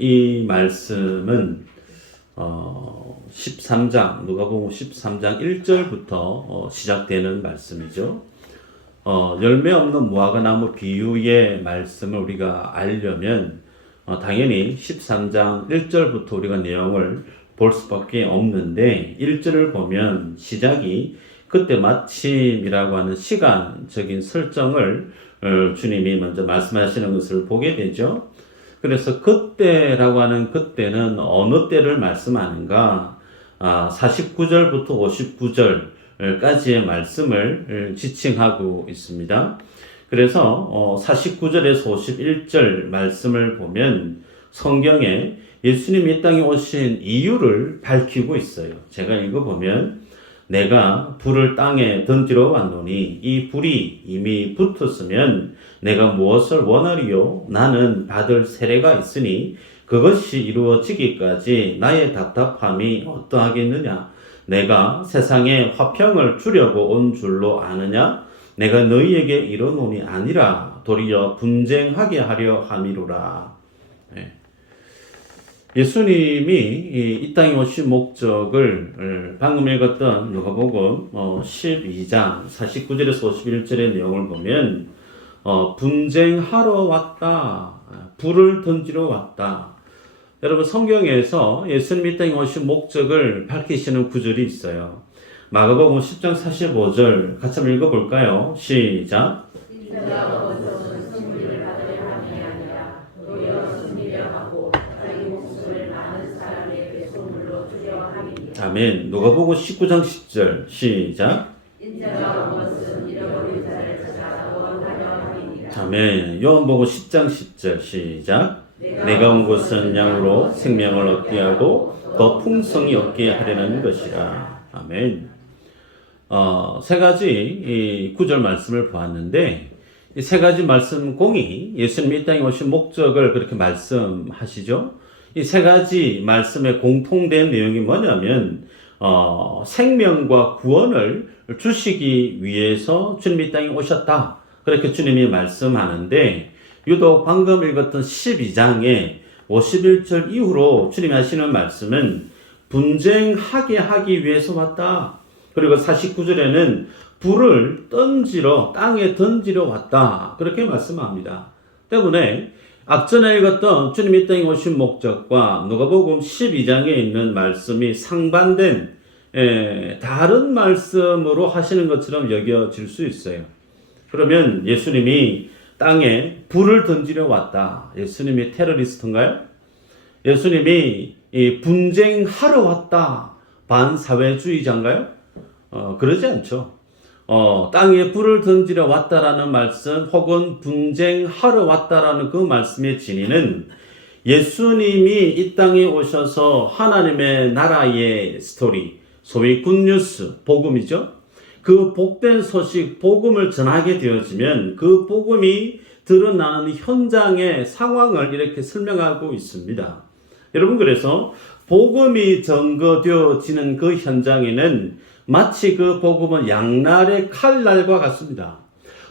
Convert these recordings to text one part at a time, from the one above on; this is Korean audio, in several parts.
이 말씀은 13장, 누가복음 13장 1절부터 시작되는 말씀이죠. 열매 없는 무화과나무 비유의 말씀을 우리가 알려면 당연히 13장 1절부터 우리가 내용을 볼 수밖에 없는데 1절을 보면 시작이 그때 마침이라고 하는 시간적인 설정을 주님이 먼저 말씀하시는 것을 보게 되죠. 그래서 그때라고 하는 그때는 어느 때를 말씀하는가? 49절부터 59절까지의 말씀을 지칭하고 있습니다. 그래서 49절에서 51절 말씀을 보면 성경에 예수님이 이 땅에 오신 이유를 밝히고 있어요. 제가 읽어보면 내가 불을 땅에 던지러 왔노니 이 불이 이미 붙었으면 내가 무엇을 원하리요? 나는 받을 세례가 있으니 그것이 이루어지기까지 나의 답답함이 어떠하겠느냐? 내가 세상에 화평을 주려고 온 줄로 아느냐? 내가 너희에게 이르노니 아니라 도리어 분쟁하게 하려 함이로라. 예수님이 이 땅에 오신 목적을 방금 읽었던 누가복음 12장 49절에서 51절의 내용을 보면 분쟁하러 왔다. 불을 던지러 왔다. 여러분 성경에서 예수님이 이 땅에 오신 목적을 밝히시는 구절이 있어요. 마가복음 10장 45절 같이 한번 읽어볼까요? 시작. 아멘. 누가복음 19장 10절 시작. 아멘. 요한복음 10장 10절 시작. 내가 온 것은 양으로 생명을 얻게 하고 더 풍성히 얻게 하려는 것이라. 아멘. 세 가지 이 구절 말씀을 보았는데 이 세 가지 말씀 공이 예수님이 이 땅에 오신 목적을 그렇게 말씀하시죠. 이 세 가지 말씀의 공통된 내용이 뭐냐면 생명과 구원을 주시기 위해서 주님이 이 땅에 오셨다. 그렇게 주님이 말씀하는데 유독 방금 읽었던 12장의 51절 이후로 주님이 하시는 말씀은 분쟁하게 하기 위해서 왔다. 그리고 49절에는 불을 땅에 던지러 왔다. 그렇게 말씀합니다. 때문에 앞전에 읽었던 주님이 이 땅에 오신 목적과 누가복음 12장에 있는 말씀이 상반된 다른 말씀으로 하시는 것처럼 여겨질 수 있어요. 그러면 예수님이 땅에 불을 던지러 왔다. 예수님이 테러리스트인가요? 예수님이 분쟁하러 왔다. 반사회주의자인가요? 그러지 않죠. 땅에 불을 던지러 왔다라는 말씀 혹은 분쟁하러 왔다라는 그 말씀의 진의는 예수님이 이 땅에 오셔서 하나님의 나라의 스토리, 소위 굿뉴스, 복음이죠. 그 복된 소식, 복음을 전하게 되어지면 그 복음이 드러나는 현장의 상황을 이렇게 설명하고 있습니다. 여러분 그래서 복음이 전거되어지는 그 현장에는 마치 그 복음은 양날의 칼날과 같습니다.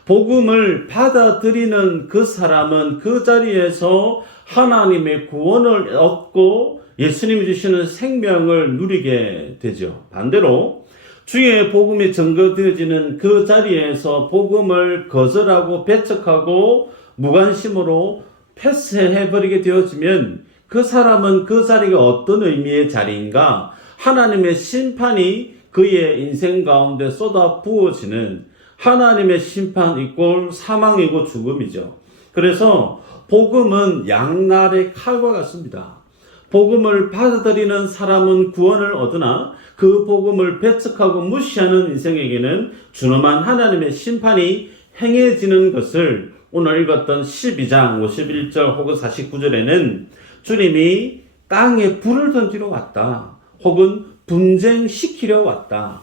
복음을 받아들이는 그 사람은 그 자리에서 하나님의 구원을 얻고 예수님이 주시는 생명을 누리게 되죠. 반대로 주의 복음이 전거되어지는 그 자리에서 복음을 거절하고 배척하고 무관심으로 패스해버리게 되어지면 그 사람은 그 자리가 어떤 의미의 자리인가? 하나님의 심판이 그의 인생 가운데 쏟아 부어지는 하나님의 심판 이꼴 사망이고 죽음이죠. 그래서 복음은 양날의 칼과 같습니다. 복음을 받아들이는 사람은 구원을 얻으나 그 복음을 배척하고 무시하는 인생에게는 준엄한 하나님의 심판이 행해지는 것을 오늘 읽었던 12장 51절 혹은 49절에는 주님이 땅에 불을 던지러 왔다. 혹은 분쟁시키려 왔다.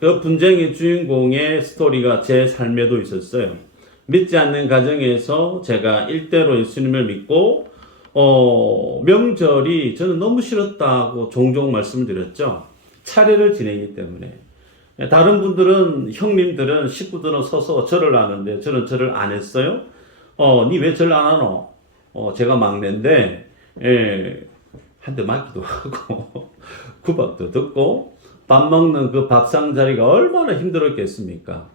그 분쟁의 주인공의 스토리가 제 삶에도 있었어요. 믿지 않는 가정에서 제가 일대로 예수님을 믿고 명절이 저는 너무 싫었다고 종종 말씀을 드렸죠. 차례를 지내기 때문에. 다른 분들은 형님들은 식구들은 서서 절을 하는데 저는 절을 안 했어요. 니 왜 절 안 하노? 제가 막내인데 한 대 맞기도 하고 구박도 듣고 밥 먹는 그 밥상 자리가 얼마나 힘들었겠습니까?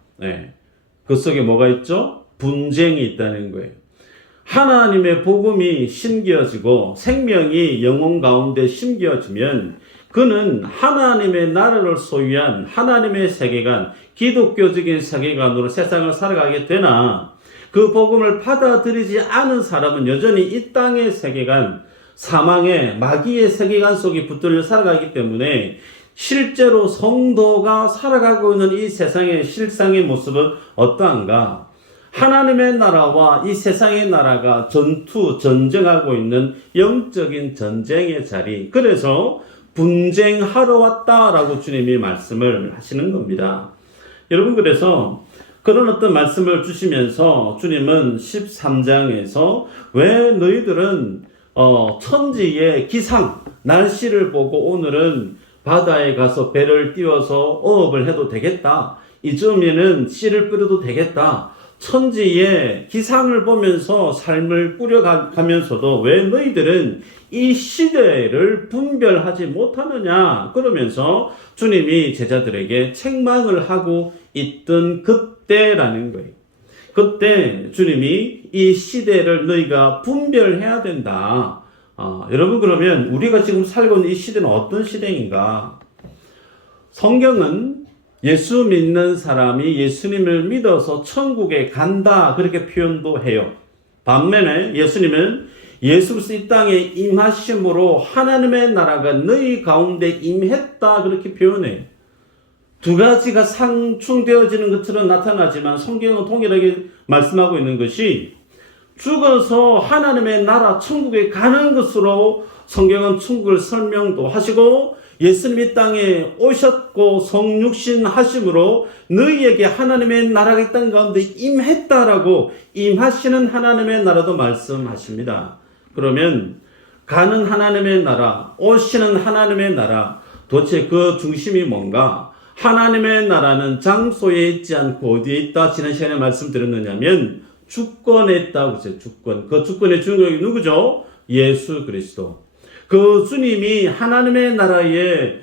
그 속에 뭐가 있죠? 분쟁이 있다는 거예요. 하나님의 복음이 심겨지고 생명이 영혼 가운데 심겨지면 그는 하나님의 나라를 소유한 하나님의 세계관, 기독교적인 세계관으로 세상을 살아가게 되나 그 복음을 받아들이지 않은 사람은 여전히 이 땅의 세계관, 사망의 마귀의 세계관 속에 붙들려 살아가기 때문에 실제로 성도가 살아가고 있는 이 세상의 실상의 모습은 어떠한가? 하나님의 나라와 이 세상의 나라가 전쟁하고 있는 영적인 전쟁의 자리. 그래서 분쟁하러 왔다라고 주님이 말씀을 하시는 겁니다. 여러분, 그래서 그런 어떤 말씀을 주시면서 주님은 13장에서 왜 너희들은 천지의 기상, 날씨를 보고 오늘은 바다에 가서 배를 띄워서 어업을 해도 되겠다. 이쯤에는 씨를 뿌려도 되겠다. 천지의 기상을 보면서 삶을 꾸려가면서도 왜 너희들은 이 시대를 분별하지 못하느냐? 그러면서 주님이 제자들에게 책망을 하고 있던 그때라는 거예요. 그때 주님이 이 시대를 너희가 분별해야 된다. 여러분, 그러면 우리가 지금 살고 있는 이 시대는 어떤 시대인가? 성경은 예수 믿는 사람이 예수님을 믿어서 천국에 간다, 그렇게 표현도 해요. 반면에 예수님은 예수 그리스도 이 땅에 임하심으로 하나님의 나라가 너희 가운데 임했다, 그렇게 표현해요. 두 가지가 상충되어지는 것처럼 나타나지만 성경은 동일하게 말씀하고 있는 것이 죽어서 하나님의 나라 천국에 가는 것으로 성경은 천국을 설명도 하시고 예수님 이 땅에 오셨고 성육신 하심으로 너희에게 하나님의 나라가 이 땅 가운데 임했다라고 임하시는 하나님의 나라도 말씀하십니다. 그러면 가는 하나님의 나라, 오시는 하나님의 나라, 도대체 그 중심이 뭔가? 하나님의 나라는 장소에 있지 않고 어디에 있다? 지난 시간에 말씀드렸느냐면 주권에 있다고 했어요. 주권. 그 주권의 주인공이 누구죠? 예수 그리스도. 그 주님이 하나님의 나라의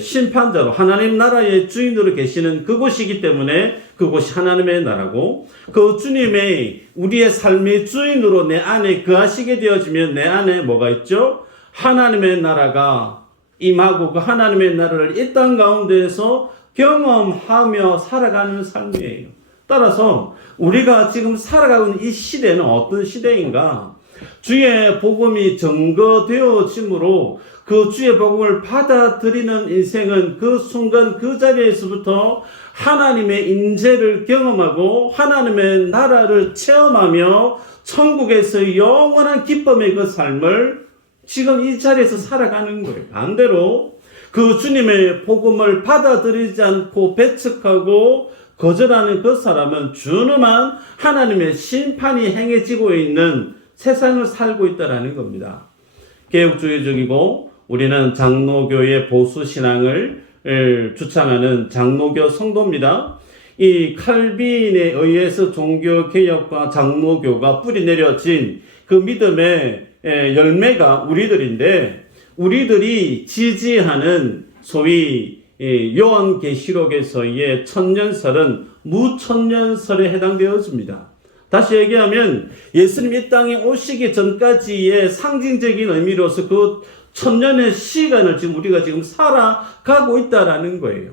심판자로 하나님 나라의 주인으로 계시는 그곳이기 때문에 그곳이 하나님의 나라고, 그 주님의 우리의 삶의 주인으로 내 안에 거하시게 되어지면 내 안에 뭐가 있죠? 하나님의 나라가 임하고 그 하나님의 나라를 이 땅 가운데에서 경험하며 살아가는 삶이에요. 따라서 우리가 지금 살아가고 있는 이 시대는 어떤 시대인가? 주의 복음이 증거되어짐으로 그 주의 복음을 받아들이는 인생은 그 순간 그 자리에서부터 하나님의 임재를 경험하고 하나님의 나라를 체험하며 천국에서 영원한 기쁨의 그 삶을 지금 이 자리에서 살아가는 거예요. 반대로 그 주님의 복음을 받아들이지 않고 배척하고 거절하는 그 사람은 준엄한 하나님의 심판이 행해지고 있는 세상을 살고 있다는 겁니다. 개혁주의적이고 우리는 장로교의 보수신앙을 주창하는 장로교 성도입니다. 이 칼빈에 의해서 종교개혁과 장로교가 뿌리내려진 그 믿음의 열매가 우리들인데, 우리들이 지지하는 소위 요한계시록에서의 천년설은 무천년설에 해당되어집니다. 다시 얘기하면 예수님이 이 땅에 오시기 전까지의 상징적인 의미로서 그 천년의 시간을 지금 우리가 지금 살아가고 있다라는 거예요.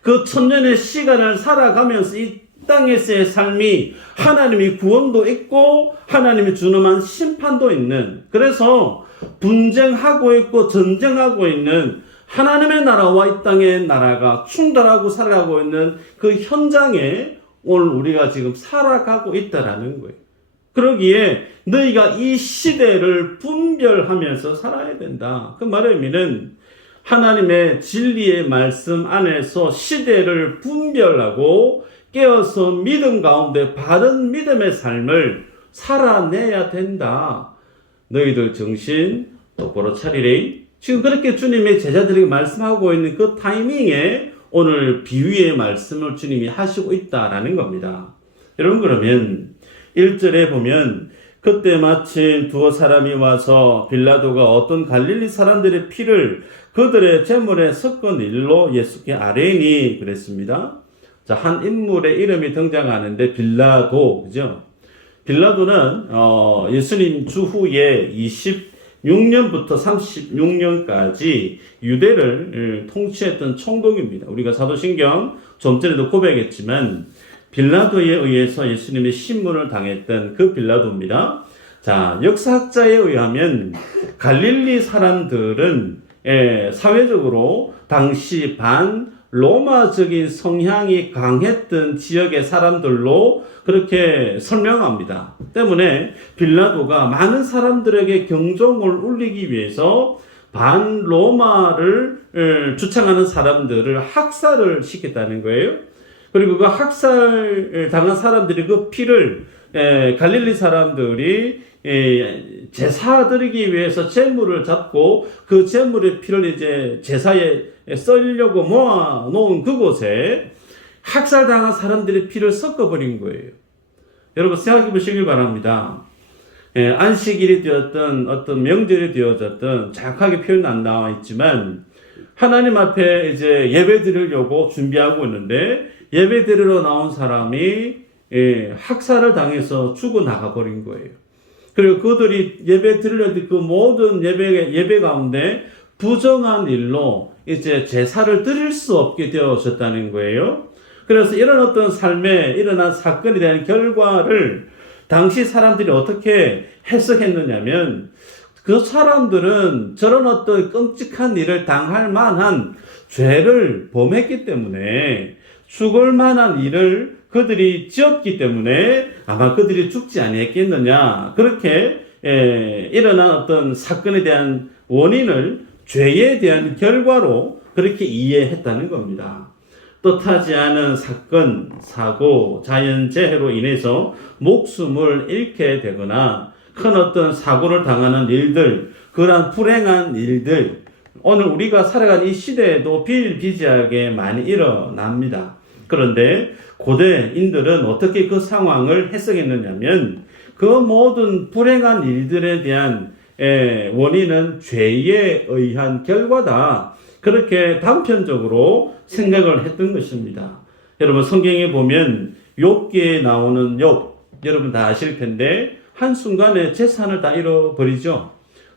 그 천년의 시간을 살아가면서 이 땅에서의 삶이 하나님이 구원도 있고 하나님이 준엄한 심판도 있는, 그래서 분쟁하고 있고 전쟁하고 있는 하나님의 나라와 이 땅의 나라가 충돌하고 살아가고 있는 그 현장에 오늘 우리가 지금 살아가고 있다라는 거예요. 그러기에 너희가 이 시대를 분별하면서 살아야 된다. 그 말의 의미는 하나님의 진리의 말씀 안에서 시대를 분별하고 깨어서 믿음 가운데 바른 믿음의 삶을 살아내야 된다. 너희들 정신 똑바로 차리래. 지금 그렇게 주님의 제자들에게 말씀하고 있는 그 타이밍에 오늘 비유의 말씀을 주님이 하시고 있다라는 겁니다. 여러분, 그러면 1절에 보면 그때 마침 두어 사람이 와서 빌라도가 어떤 갈릴리 사람들의 피를 그들의 제물에 섞은 일로 예수께 아뢰니 그랬습니다. 자, 한 인물의 이름이 등장하는데 빌라도, 그죠? 빌라도는 예수님 주후에 26년부터 36년까지 유대를 통치했던 총독입니다. 우리가 사도신경 좀 전에도 고백했지만 빌라도에 의해서 예수님의 신문을 당했던 그 빌라도입니다. 자, 역사학자에 의하면 갈릴리 사람들은 사회적으로 당시 로마적인 성향이 강했던 지역의 사람들로 그렇게 설명합니다. 때문에 빌라도가 많은 사람들에게 경종을 울리기 위해서 반로마를 주창하는 사람들을 학살을 시켰다는 거예요. 그리고 그 학살 당한 사람들이 그 피를 갈릴리 사람들이 제사 드리기 위해서 제물을 잡고 그 제물의 피를 이제 제사에 썰려고 모아 놓은 그곳에 학살 당한 사람들의 피를 섞어버린 거예요. 여러분 생각해 보시길 바랍니다. 안식일이 되었던 어떤 명절이 되어졌던 정확하게 표현 안 나와 있지만 하나님 앞에 이제 예배 드리려고 준비하고 있는데 예배 드리러 나온 사람이 학살을 당해서 죽어나가 버린 거예요. 그리고 그들이 예배 드리려 그 모든 예배 가운데 부정한 일로 이제 제사를 드릴 수 없게 되어졌다는 거예요. 그래서 이런 어떤 삶에 일어난 사건에 대한 결과를 당시 사람들이 어떻게 해석했느냐면 그 사람들은 저런 어떤 끔찍한 일을 당할 만한 죄를 범했기 때문에 죽을 만한 일을 그들이 지었기 때문에 아마 그들이 죽지 아니했겠느냐. 그렇게 일어난 어떤 사건에 대한 원인을 죄에 대한 결과로 그렇게 이해했다는 겁니다. 뜻하지 않은 사건, 사고, 자연재해로 인해서 목숨을 잃게 되거나 큰 어떤 사고를 당하는 일들, 그러한 불행한 일들, 오늘 우리가 살아가는 이 시대에도 비일비재하게 많이 일어납니다. 그런데 고대인들은 어떻게 그 상황을 해석했느냐면 그 모든 불행한 일들에 대한 원인은 죄에 의한 결과다. 그렇게 단편적으로 생각을 했던 것입니다. 여러분 성경에 보면 욥기에 나오는 욥, 여러분 다 아실 텐데 한순간에 재산을 다 잃어버리죠.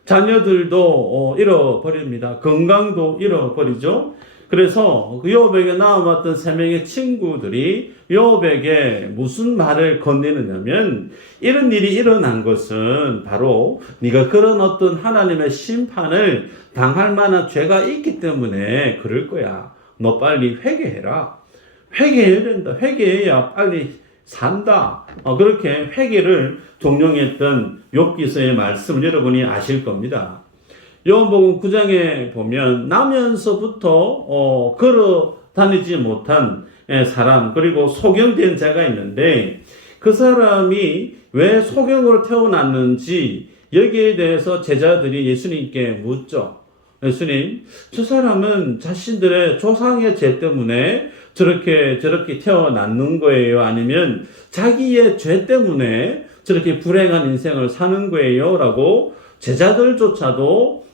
자녀들도 잃어버립니다. 건강도 잃어버리죠. 그래서 그 욥에게 나와왔던 세 명의 친구들이 욥에게 무슨 말을 건네느냐면 이런 일이 일어난 것은 바로 네가 그런 어떤 하나님의 심판을 당할 만한 죄가 있기 때문에 그럴 거야. 너 빨리 회개해라. 회개해야 된다. 회개해야 빨리 산다. 그렇게 회개를 종용했던 욥기서의 말씀을 여러분이 아실 겁니다. 요한복음 9장에 보면 나면서부터 걸어 다니지 못한 사람 그리고 소경된 자가 있는데 그 사람이 왜 소경으로 태어났는지 여기에 대해서 제자들이 예수님께 묻죠. 예수님, 저 사람은 자신들의 조상의 죄 때문에 저렇게 태어났는 거예요? 아니면 자기의 죄 때문에 저렇게 불행한 인생을 사는 거예요? 라고 제자들조차도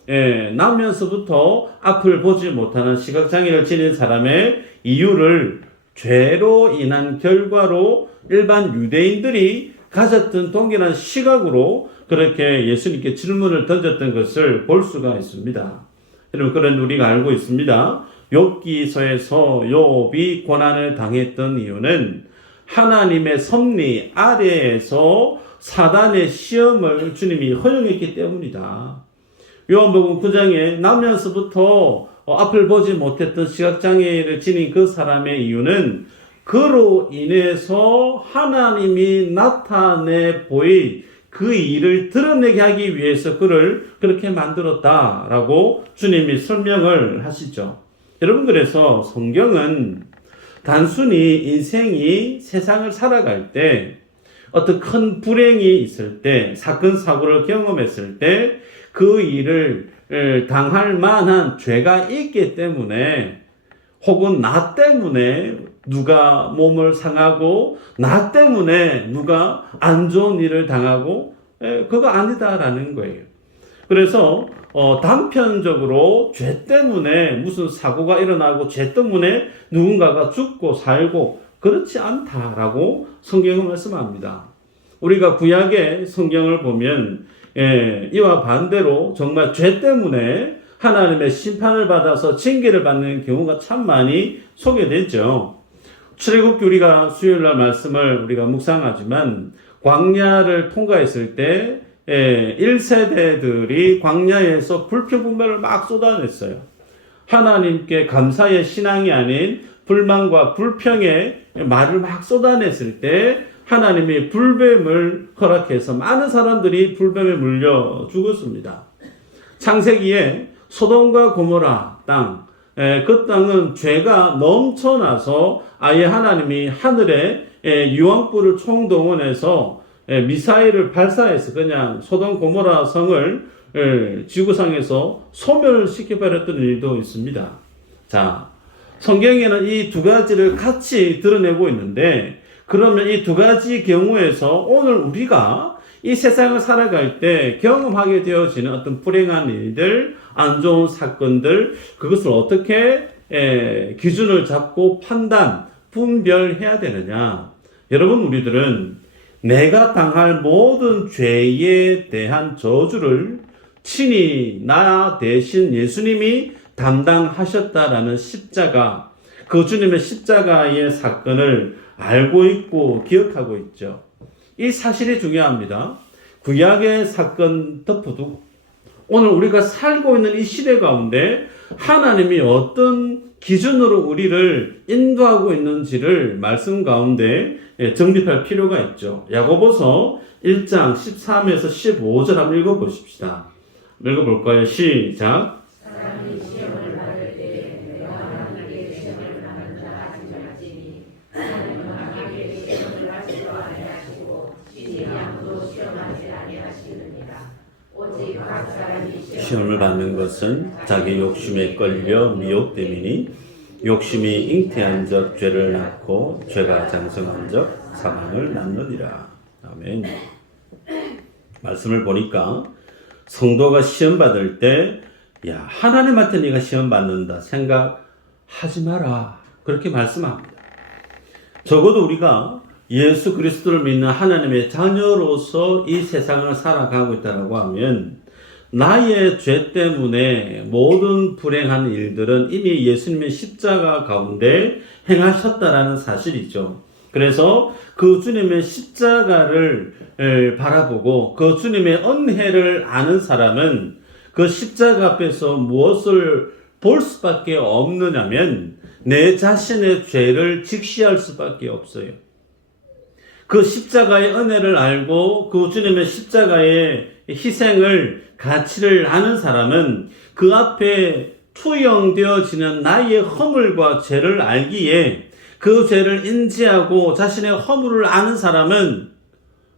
나면서부터 앞을 보지 못하는 시각장애를 지닌 사람의 이유를 죄로 인한 결과로 일반 유대인들이 가졌던 동일한 시각으로 그렇게 예수님께 질문을 던졌던 것을 볼 수가 있습니다. 여러분, 그런 우리가 알고 있습니다. 욥기서에서 욥이 고난을 당했던 이유는 하나님의 섭리 아래에서 사단의 시험을 주님이 허용했기 때문이다. 요한복음 9장에 나면서부터 앞을 보지 못했던 시각장애를 지닌 그 사람의 이유는 그로 인해서 하나님이 나타내 보인 그 일을 드러내게 하기 위해서 그를 그렇게 만들었다라고 주님이 설명을 하시죠. 여러분, 그래서 성경은 단순히 인생이 세상을 살아갈 때 어떤 큰 불행이 있을 때 사건 사고를 경험했을 때 그 일을 당할 만한 죄가 있기 때문에 혹은 나 때문에 누가 몸을 상하고 나 때문에 누가 안 좋은 일을 당하고 그거 아니다라는 거예요. 그래서 단편적으로 죄 때문에 무슨 사고가 일어나고 죄 때문에 누군가가 죽고 살고 그렇지 않다라고 성경은 말씀합니다. 우리가 구약의 성경을 보면 이와 반대로 정말 죄 때문에 하나님의 심판을 받아서 징계를 받는 경우가 참 많이 소개되죠. 출애굽기 우리가 수요일날 말씀을 우리가 묵상하지만 광야를 통과했을 때 1세대들이 광야에서 불평분별을 막 쏟아냈어요. 하나님께 감사의 신앙이 아닌 불만과 불평의 말을 막 쏟아냈을 때 하나님이 불뱀을 허락해서 많은 사람들이 불뱀에 물려 죽었습니다. 창세기에 소돔과 고모라 땅, 그 땅은 죄가 넘쳐나서 아예 하나님이 하늘에 유황불을 총동원해서 미사일을 발사해서 그냥 소돔 고모라 성을 지구상에서 소멸시켜버렸던 일도 있습니다. 자, 성경에는 이 두 가지를 같이 드러내고 있는데, 그러면 이 두 가지 경우에서 오늘 우리가 이 세상을 살아갈 때 경험하게 되어지는 어떤 불행한 일들, 안 좋은 사건들, 그것을 어떻게 기준을 잡고 판단, 분별해야 되느냐. 여러분, 우리들은 내가 당할 모든 죄에 대한 저주를 친히 나 대신 예수님이 담당하셨다라는 십자가, 그 주님의 십자가의 사건을 알고 있고 기억하고 있죠. 이 사실이 중요합니다. 구약의 사건 덮어두고 오늘 우리가 살고 있는 이 시대 가운데 하나님이 어떤 기준으로 우리를 인도하고 있는지를 말씀 가운데 정립할 필요가 있죠. 야고보서 1장 13에서 15절 한번 읽어보십시다. 읽어볼까요? 시작. 시험을 받는 것은 자기 욕심에 끌려 미혹됨이니 욕심이 잉태한 적 죄를 낳고 죄가 장성한 적 사망을 낳느니라. 아멘. 말씀을 보니까 성도가 시험 받을 때 야, 하나님한테 네가 시험 받는다 생각하지 마라. 그렇게 말씀합니다. 적어도 우리가 예수 그리스도를 믿는 하나님의 자녀로서 이 세상을 살아가고 있다고 하면 나의 죄 때문에 모든 불행한 일들은 이미 예수님의 십자가 가운데 행하셨다라는 사실이죠. 그래서 그 주님의 십자가를 바라보고 그 주님의 은혜를 아는 사람은 그 십자가 앞에서 무엇을 볼 수밖에 없느냐면 내 자신의 죄를 직시할 수밖에 없어요. 그 십자가의 은혜를 알고 그 주님의 십자가의 희생을 가치를 아는 사람은 그 앞에 투영되어지는 나의 허물과 죄를 알기에 그 죄를 인지하고 자신의 허물을 아는 사람은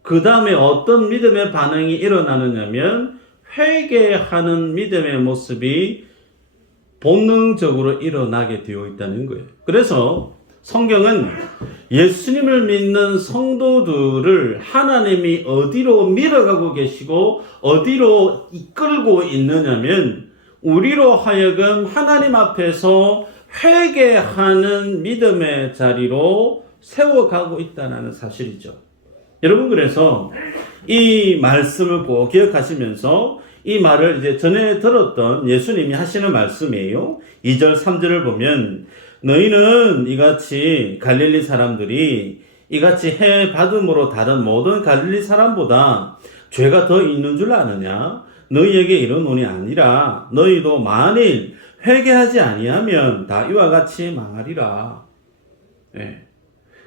그 다음에 어떤 믿음의 반응이 일어나느냐면 회개하는 믿음의 모습이 본능적으로 일어나게 되어 있다는 거예요. 그래서 성경은 예수님을 믿는 성도들을 하나님이 어디로 밀어가고 계시고 어디로 이끌고 있느냐면 우리로 하여금 하나님 앞에서 회개하는 믿음의 자리로 세워가고 있다는 사실이죠. 여러분, 그래서 이 말씀을 꼭 기억하시면서 이 말을 이제 전에 들었던 예수님이 하시는 말씀이에요. 2절 3절을 보면 너희는 이같이 갈릴리 사람들이 이같이 해 받음으로 다른 모든 갈릴리 사람보다 죄가 더 있는 줄 아느냐? 너희에게 이르노니 아니라 너희도 만일 회개하지 아니하면 다 이와 같이 망하리라. 네.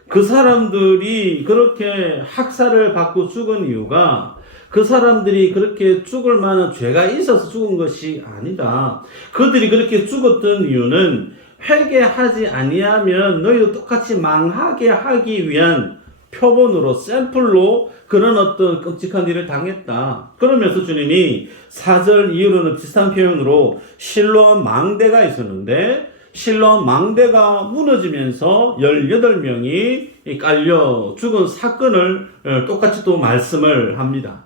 그 사람들이 그렇게 학살을 받고 죽은 이유가 그 사람들이 그렇게 죽을 만한 죄가 있어서 죽은 것이 아니다. 그들이 그렇게 죽었던 이유는 회개하지 아니하면 너희도 똑같이 망하게 하기 위한 표본으로 샘플로 그런 어떤 끔찍한 일을 당했다. 그러면서 주님이 4절 이후로는 비슷한 표현으로 실로암 망대가 있었는데 실로암 망대가 무너지면서 18명이 깔려 죽은 사건을 똑같이 또 말씀을 합니다.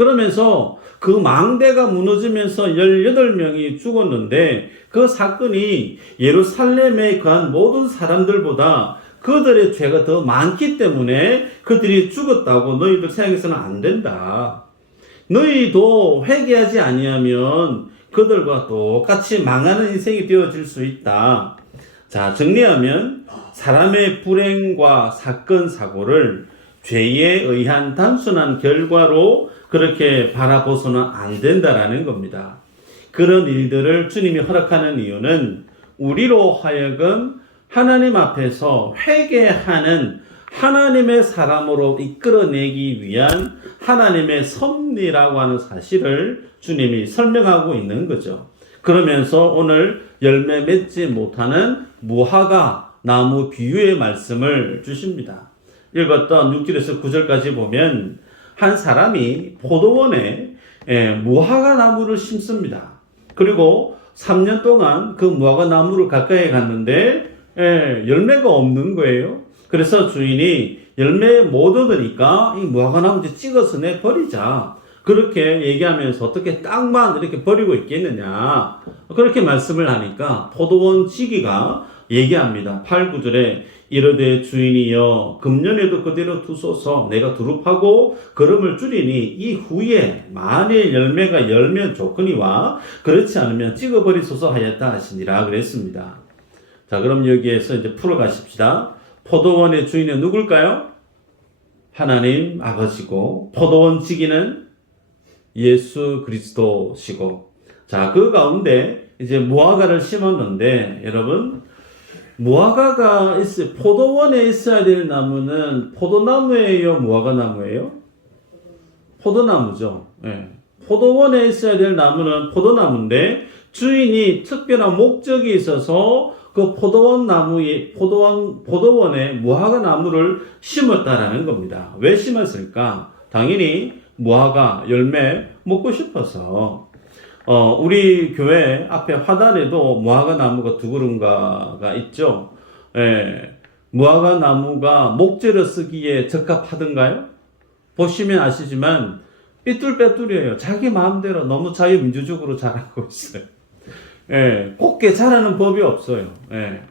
그러면서 그 망대가 무너지면서 18명이 죽었는데 그 사건이 예루살렘에 거한 모든 사람들보다 그들의 죄가 더 많기 때문에 그들이 죽었다고 너희들 생각해서는 안 된다. 너희도 회개하지 아니하면 그들과 똑같이 망하는 인생이 되어질 수 있다. 자, 정리하면 사람의 불행과 사건, 사고를 죄에 의한 단순한 결과로 그렇게 바라보서는 안 된다라는 겁니다. 그런 일들을 주님이 허락하는 이유는 우리로 하여금 하나님 앞에서 회개하는 하나님의 사람으로 이끌어내기 위한 하나님의 섭리라고 하는 사실을 주님이 설명하고 있는 거죠. 그러면서 오늘 열매 맺지 못하는 무화과 나무 비유의 말씀을 주십니다. 읽었던 6절에서 9절까지 보면 한 사람이 포도원에 무화과 나무를 심습니다. 그리고 3년 동안 그 무화과 나무를 가까이 갔는데 열매가 없는 거예요. 그래서 주인이 열매 못 얻으니까 이 무화과 나무 찍어서 내 버리자. 그렇게 얘기하면서 어떻게 땅만 이렇게 버리고 있겠느냐. 그렇게 말씀을 하니까 포도원 지기가 얘기합니다. 8, 9절에 이르되 주인이여 금년에도 그대로 두소서 내가 두릅하고 거름을 줄이니 이후에 만일 열매가 열면 좋거니와 그렇지 않으면 찍어버리소서 하였다 하시니라 그랬습니다. 자, 그럼 여기에서 이제 풀어가십시다. 포도원의 주인은 누굴까요? 하나님 아버지고 포도원 지기는 예수 그리스도시고, 자, 그 가운데 이제 무화과를 심었는데 여러분 무화과가 있어요. 포도원에 있어야 될 나무는 포도나무예요, 무화과 나무예요? 포도나무죠. 예. 포도원에 있어야 될 나무는 포도나무인데 주인이 특별한 목적이 있어서 그 포도원에 무화과 나무를 심었다라는 겁니다. 왜 심었을까? 당연히 무화과 열매 먹고 싶어서. 우리 교회 앞에 화단에도 무화과 나무가 2그루인가가 있죠. 예, 무화과 나무가 목재로 쓰기에 적합하던가요? 보시면 아시지만 삐뚤빼뚤이에요. 자기 마음대로 너무 자유민주적으로 자라고 있어요. 예, 곱게 자라는 법이 없어요. 예.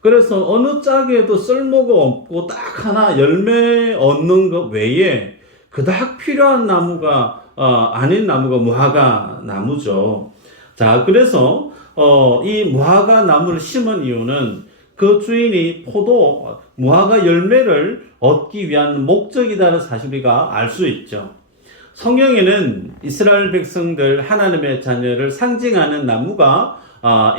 그래서 어느 짝에도 쓸모가 없고 딱 하나 열매 얻는 것 외에 그닥 필요한 나무가 아닌 나무가 무화과 나무죠. 자, 그래서 이 무화과 나무를 심은 이유는 그 주인이 무화과 열매를 얻기 위한 목적이다는 사실 우리가 알 수 있죠. 성경에는 이스라엘 백성들 하나님의 자녀를 상징하는 나무가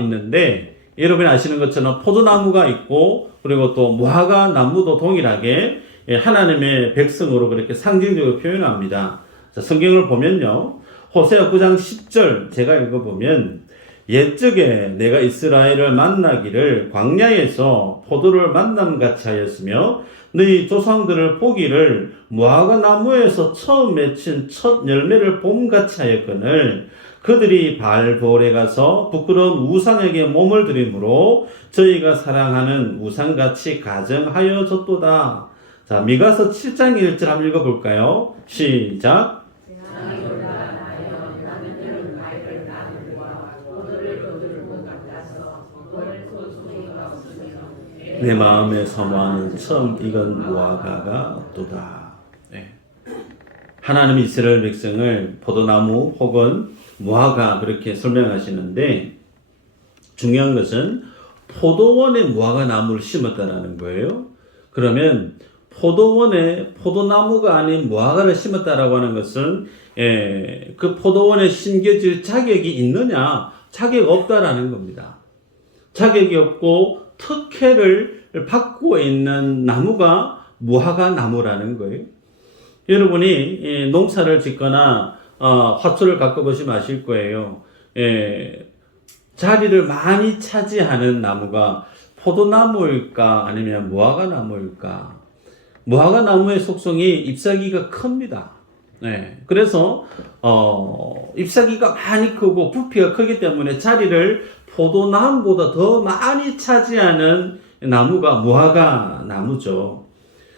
있는데 여러분이 아시는 것처럼 포도나무가 있고 그리고 또 무화과 나무도 동일하게 하나님의 백성으로 그렇게 상징적으로 표현합니다. 자, 성경을 보면요. 호세아 9장 10절 제가 읽어보면 옛적에 내가 이스라엘을 만나기를 광야에서 포도를 만남같이 하였으며 너희 조상들을 보기를 무화과 나무에서 처음 맺힌 첫 열매를 봄같이 하였거늘 그들이 발볼에 가서 부끄러운 우상에게 몸을 들이므로 저희가 사랑하는 우상같이 가정하여졌도다. 자, 미가서 7장 1절 한번 읽어볼까요? 시작. 내 마음에 소망은 처음 익은 무화과가 없도다. 네. 하나님이 이스라엘 백성을 포도나무 혹은 무화과 그렇게 설명하시는데 중요한 것은 포도원에 무화과 나무를 심었다라는 거예요. 그러면 포도원에 포도나무가 아닌 무화과를 심었다라고 하는 것은 그 포도원에 심겨질 자격이 있느냐? 자격 없다라는 겁니다. 자격이 없고 특혜를 받고 있는 나무가 무화과 나무라는 거예요. 여러분이 농사를 짓거나 화초를 가꿔보시면 아실 거예요. 자리를 많이 차지하는 나무가 포도나무일까 아니면 무화과 나무일까? 무화과 나무의 속성이 잎사귀가 큽니다. 그래서 잎사귀가 많이 크고 부피가 크기 때문에 자리를 포도나무보다 더 많이 차지하는 나무가 무화과 나무죠.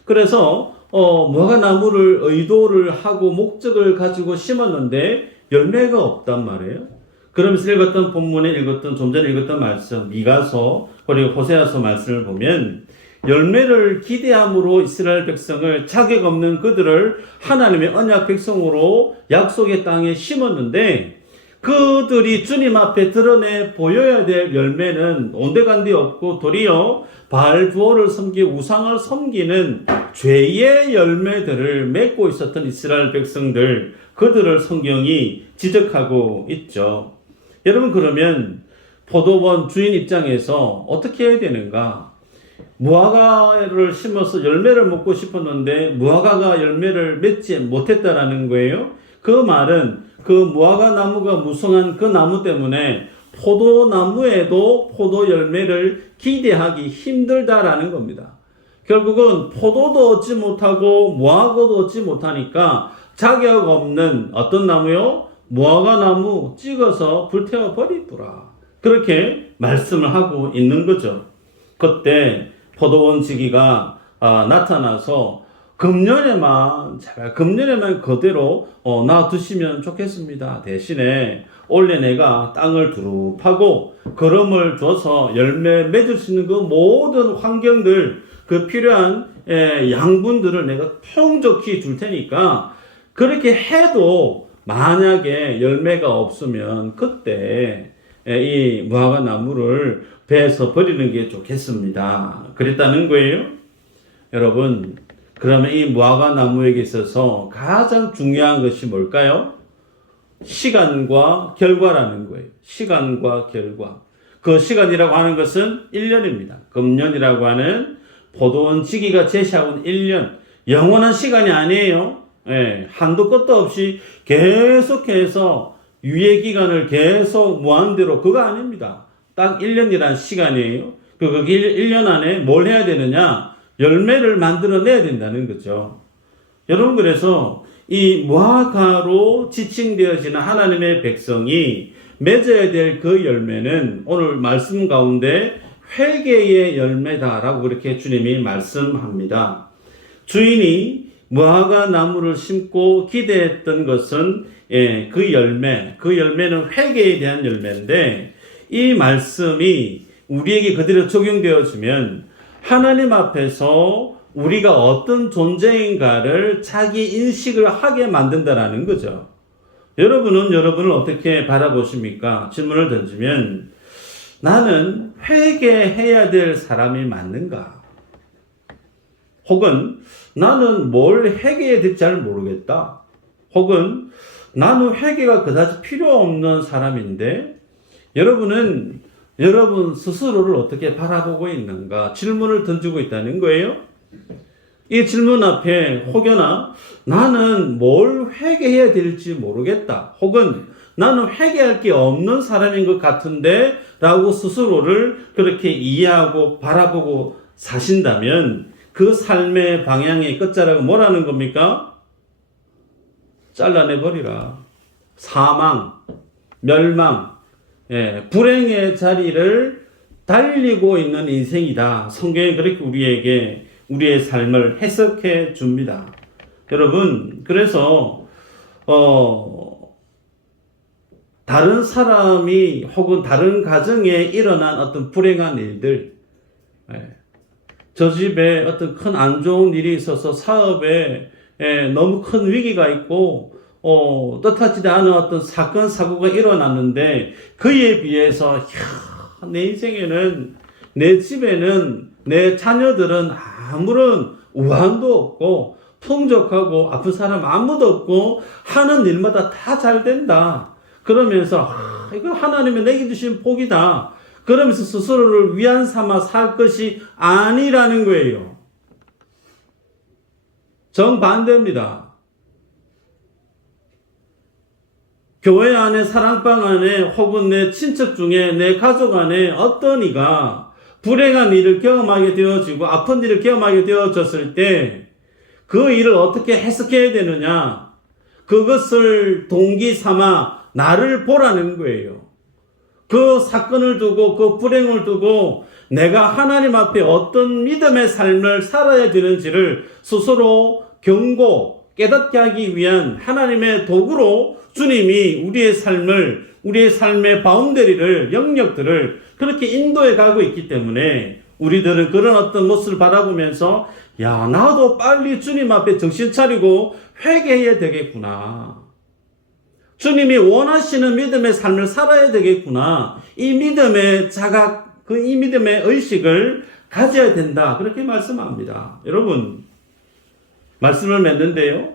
그래서 무화과 나무를 의도를 하고 목적을 가지고 심었는데 열매가 없단 말이에요. 그러면서 읽었던 본문에 읽었던 좀 전에 읽었던 말씀 미가서 그리고 호세아서 말씀을 보면 열매를 기대함으로 이스라엘 백성을 자격 없는 그들을 하나님의 언약 백성으로 약속의 땅에 심었는데 그들이 주님 앞에 드러내 보여야 될 열매는 온데간데 없고 도리어 바알부올을 섬기고 우상을 섬기는 죄의 열매들을 맺고 있었던 이스라엘 백성들 그들을 성경이 지적하고 있죠. 여러분 그러면 포도원 주인 입장에서 어떻게 해야 되는가? 무화과를 심어서 열매를 먹고 싶었는데 무화과가 열매를 맺지 못했다라는 거예요. 그 말은 그 무화과 나무가 무성한 그 나무 때문에 포도나무에도 포도 열매를 기대하기 힘들다라는 겁니다. 결국은 포도도 얻지 못하고 무화과도 얻지 못하니까 자격 없는 어떤 나무요? 무화과 나무 찍어서 불태워 버리더라. 그렇게 말씀을 하고 있는 거죠. 그때 포도원 지기가 나타나서 금년에만 제발 금년에만 그대로 놔두시면 좋겠습니다. 대신에 올해 내가 땅을 두루 파고 거름을 줘서 열매 맺을 수 있는 그 모든 환경들 그 필요한 양분들을 내가 풍족히 줄 테니까 그렇게 해도 만약에 열매가 없으면 그때 이 무화과 나무를 베서 버리는 게 좋겠습니다. 그랬다는 거예요. 여러분 그러면 이 무화과 나무에게 있어서 가장 중요한 것이 뭘까요? 시간과 결과라는 거예요. 시간과 결과. 그 시간이라고 하는 것은 1년입니다. 금년이라고 하는 포도원 지기가 제시하고 있는 1년. 영원한 시간이 아니에요. 한도 끝도 없이 계속해서 유예기간을 계속 무한대로 그거 아닙니다. 딱 1년이란 시간이에요. 그 1년 안에 뭘 해야 되느냐? 열매를 만들어내야 된다는 거죠. 여러분 그래서 이 무화과로 지칭되어지는 하나님의 백성이 맺어야 될 그 열매는 오늘 말씀 가운데 회개의 열매다라고 그렇게 주님이 말씀합니다. 주인이 무화과 나무를 심고 기대했던 것은 그 열매는 회개에 대한 열매인데 이 말씀이 우리에게 그대로 적용되어지면 하나님 앞에서 우리가 어떤 존재인가를 자기 인식을 하게 만든다라는 거죠. 여러분을 어떻게 바라보십니까? 질문을 던지면 나는 회개해야 될 사람이 맞는가? 혹은 나는 뭘 회개해야 될지 잘 모르겠다. 혹은 나는 회개가 그다지 필요 없는 사람인데 여러분 스스로를 어떻게 바라보고 있는가 질문을 던지고 있다는 거예요. 이 질문 앞에 혹여나 나는 뭘 회개해야 될지 모르겠다. 혹은 나는 회개할 게 없는 사람인 것 같은데 라고 스스로를 그렇게 이해하고 바라보고 사신다면 그 삶의 방향의 끝자락은 뭐라는 겁니까? 잘라내버리라. 사망, 멸망, 불행의 자리를 달리고 있는 인생이다. 성경이 그렇게 우리에게 우리의 삶을 해석해 줍니다. 여러분, 그래서 다른 사람이 혹은 다른 가정에 일어난 어떤 불행한 일들, 저 집에 어떤 큰 안 좋은 일이 있어서 사업에 너무 큰 위기가 있고 뜻하지 않은 어떤 사건 사고가 일어났는데 그에 비해서 내 인생에는 내 집에는 내 자녀들은 아무런 우환도 없고 풍족하고 아픈 사람 아무도 없고 하는 일마다 다 잘 된다. 그러면서 이거 하나님이 내게 주신 복이다. 그러면서 스스로를 위안 삼아 살 것이 아니라는 거예요. 정반대입니다. 교회 안에 사랑방 안에 혹은 내 친척 중에 내 가족 안에 어떤 이가 불행한 일을 경험하게 되어지고 아픈 일을 경험하게 되어졌을 때 그 일을 어떻게 해석해야 되느냐? 그것을 동기 삼아 나를 보라는 거예요. 그 사건을 두고 그 불행을 두고 내가 하나님 앞에 어떤 믿음의 삶을 살아야 되는지를 스스로 경고, 깨닫게 하기 위한 하나님의 도구로 주님이 우리의 삶의 바운더리를, 영역들을 그렇게 인도해 가고 있기 때문에 우리들은 그런 어떤 모습을 바라보면서 야, 나도 빨리 주님 앞에 정신 차리고 회개해야 되겠구나. 주님이 원하시는 믿음의 삶을 살아야 되겠구나. 이 믿음의 자각, 이 믿음의 의식을 가져야 된다. 그렇게 말씀합니다. 여러분, 말씀을 맺는데요.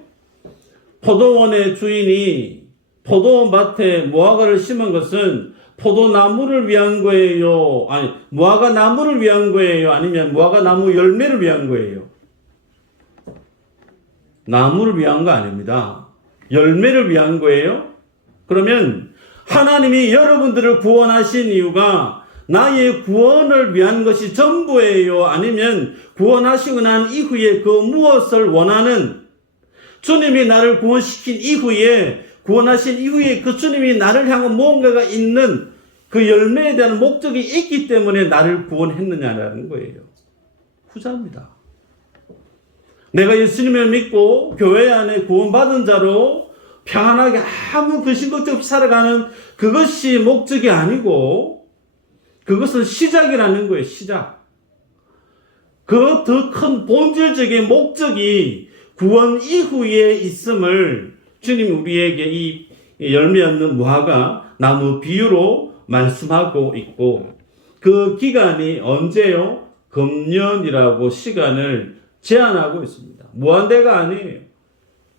포도원의 주인이 포도원 밭에 무화과를 심은 것은 포도나무를 위한 거예요? 아니, 무화과 나무를 위한 거예요? 아니면 무화과 나무 열매를 위한 거예요? 나무를 위한 거 아닙니다. 열매를 위한 거예요? 그러면 하나님이 여러분들을 구원하신 이유가 나의 구원을 위한 것이 전부예요? 아니면 구원하시고 난 이후에 그 무엇을 원하는, 주님이 나를 구원시킨 이후에, 구원하신 이후에 그 주님이 나를 향한 무언가가 있는 그 열매에 대한 목적이 있기 때문에 나를 구원했느냐라는 거예요. 후자입니다. 내가 예수님을 믿고 교회 안에 구원받은 자로 평안하게 아무 근심 걱정 없이 살아가는 그것이 목적이 아니고 그것은 시작이라는 거예요. 시작. 그 더 큰 본질적인 목적이 구원 이후에 있음을 주님이 우리에게 이 열매 없는 무화과 나무 비유로 말씀하고 있고, 그 기간이 언제요? 금년이라고 시간을 제한하고 있습니다. 무한대가 아니에요.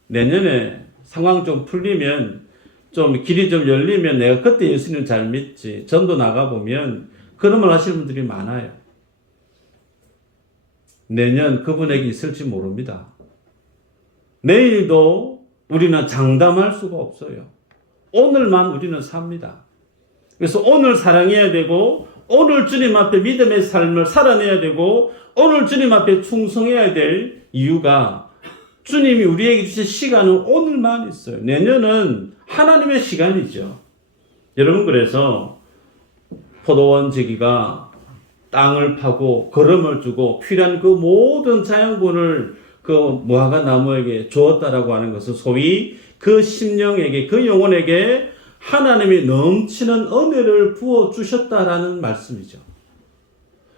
내년에 상황 좀 풀리면, 좀 길이 좀 열리면 내가 그때 예수님 잘 믿지. 전도 나가보면 그런 말 하시는 분들이 많아요. 내년 그분에게 있을지 모릅니다. 내일도 우리는 장담할 수가 없어요. 오늘만 우리는 삽니다. 그래서 오늘 사랑해야 되고, 오늘 주님 앞에 믿음의 삶을 살아내야 되고, 오늘 주님 앞에 충성해야 될 이유가 주님이 우리에게 주신 시간은 오늘만 있어요. 내년은 하나님의 시간이죠. 여러분, 그래서 포도원 지기가 땅을 파고 거름을 주고 필요한 그 모든 자양분을 그 무화과 나무에게 주었다라고 하는 것은 소위 그 심령에게, 그 영혼에게 하나님이 넘치는 은혜를 부어주셨다라는 말씀이죠.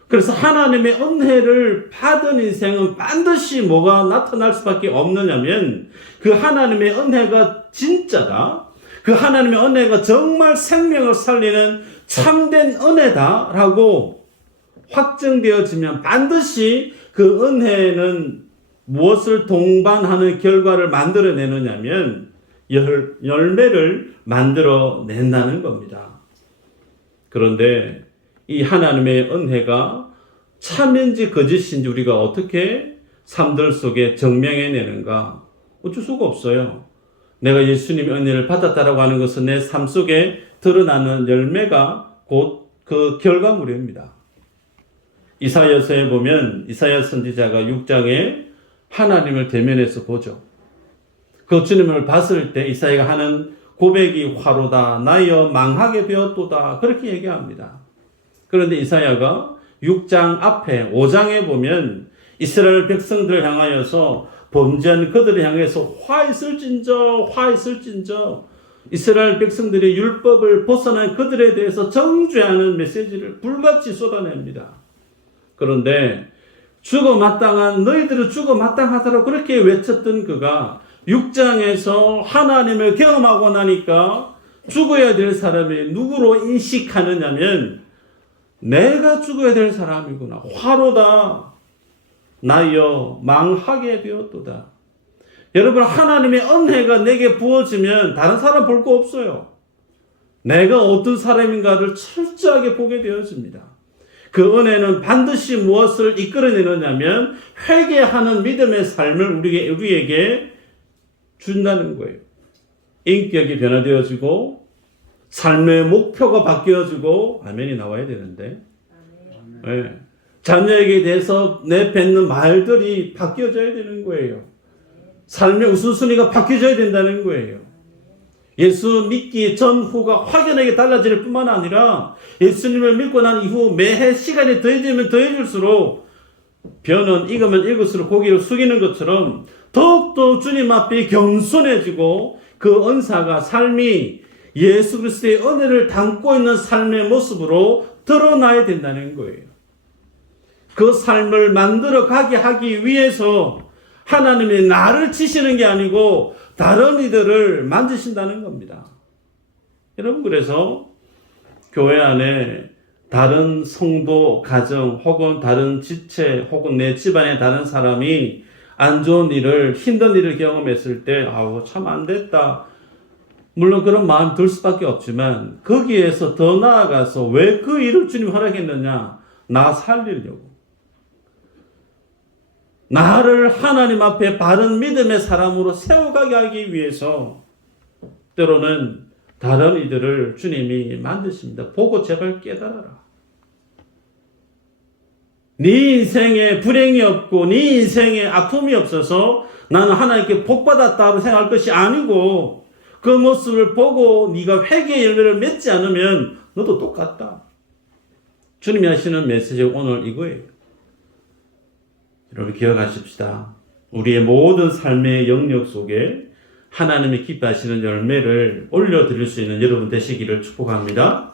그래서 하나님의 은혜를 받은 인생은 반드시 뭐가 나타날 수밖에 없느냐면 그 하나님의 은혜가 진짜다. 그 하나님의 은혜가 정말 생명을 살리는 참된 은혜다라고 확정되어지면 반드시 그 은혜는 무엇을 동반하는 결과를 만들어내느냐면 열매를 만들어낸다는 겁니다. 그런데 이 하나님의 은혜가 참인지 거짓인지 우리가 어떻게 삶들 속에 증명해내는가? 어쩔 수가 없어요. 내가 예수님의 은혜를 받았다라고 하는 것은 내 삶 속에 드러나는 열매가 곧 그 결과물입니다. 이사야서에 보면 이사야 선지자가 6장에 하나님을 대면해서 보죠. 그 주님을 봤을 때 이사야가 하는 고백이 화로다, 나여 망하게 되었도다, 그렇게 얘기합니다. 그런데 이사야가 6장 앞에 5장에 보면 이스라엘 백성들을 향하여서 범죄한 그들을 향해서 화 있을진저 이스라엘 백성들의 율법을 벗어난 그들에 대해서 정죄하는 메시지를 불같이 쏟아냅니다. 그런데 너희들은 죽어 마땅하다고 그렇게 외쳤던 그가 6장에서 하나님을 경험하고 나니까 죽어야 될 사람이 누구로 인식하느냐면 내가 죽어야 될 사람이구나. 화로다. 나여 망하게 되었도다. 여러분, 하나님의 은혜가 내게 부어지면 다른 사람 볼 거 없어요. 내가 어떤 사람인가를 철저하게 보게 되어집니다. 그 은혜는 반드시 무엇을 이끌어내느냐면 회개하는 믿음의 삶을 우리에게 준다는 거예요. 인격이 변화되어지고 삶의 목표가 바뀌어지고, 아멘이 나와야 되는데, 네. 자녀에게 대해서 내뱉는 말들이 바뀌어져야 되는 거예요. 삶의 우선순위가 바뀌어져야 된다는 거예요. 예수 믿기 전후가 확연하게 달라질 뿐만 아니라 예수님을 믿고 난 이후 매해 시간이 더해지면 더해질수록 벼는 익으면 익을수록 고기를 숙이는 것처럼 더욱더 주님 앞에 겸손해지고 그 은사가 삶이 예수 그리스도의 은혜를 담고 있는 삶의 모습으로 드러나야 된다는 거예요. 그 삶을 만들어 가게 하기 위해서 하나님이 나를 치시는 게 아니고 다른 이들을 만드신다는 겁니다. 여러분, 그래서 교회 안에 다른 성도, 가정, 혹은 다른 지체, 혹은 내 집안의 다른 사람이 안 좋은 일을, 힘든 일을 경험했을 때, 아우, 참 안 됐다. 물론 그런 마음 들 수밖에 없지만, 거기에서 더 나아가서 왜 그 일을 주님 허락했느냐? 나 살리려고. 나를 하나님 앞에 바른 믿음의 사람으로 세워가게 하기 위해서 때로는 다른 이들을 주님이 만드십니다. 보고 제발 깨달아라. 네 인생에 불행이 없고 네 인생에 아픔이 없어서 나는 하나님께 복받았다고 생각할 것이 아니고 그 모습을 보고 네가 회개의 열매를 맺지 않으면 너도 똑같다. 주님이 하시는 메시지가 오늘 이거예요. 여러분 기억하십시다. 우리의 모든 삶의 영역 속에 하나님이 기뻐하시는 열매를 올려드릴 수 있는 여러분 되시기를 축복합니다.